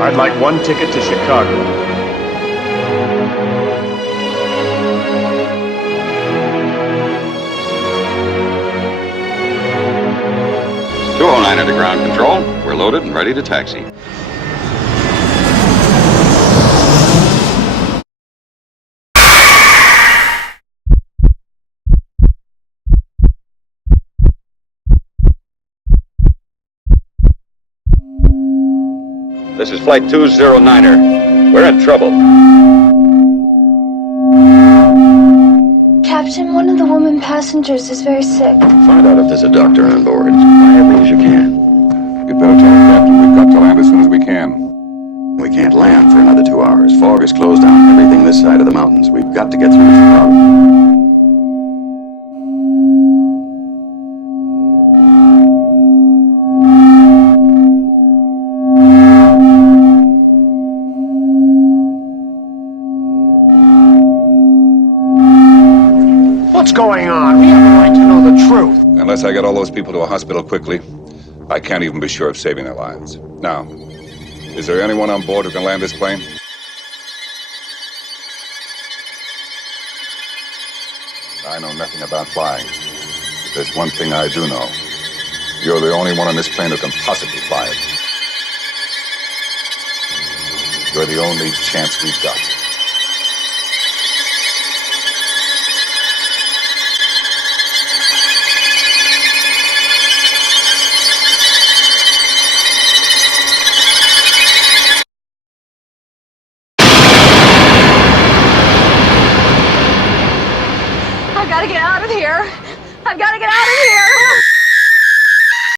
I'd like one ticket to Chicago. To ground control. We're loaded and ready to taxi. This is Flight 209er. We're in trouble. Captain, one of the women passengers is very sick. Find out if there's a doctor on board as quietly as you can. You'd better tell her, Captain. We've got to land as soon as we can. We can't land for another 2 hours. Fog has closed down everything this side of the mountains. We've got to get through to Chicago. What's going on? We have a right to know the truth. Unless I get all those people to a hospital quickly, I can't even be sure of saving their lives. Now, is there anyone on board who can land this plane? I know nothing about flying. But there's one thing I do know. You're the only one on this plane who can possibly fly it. You're the only chance we've got.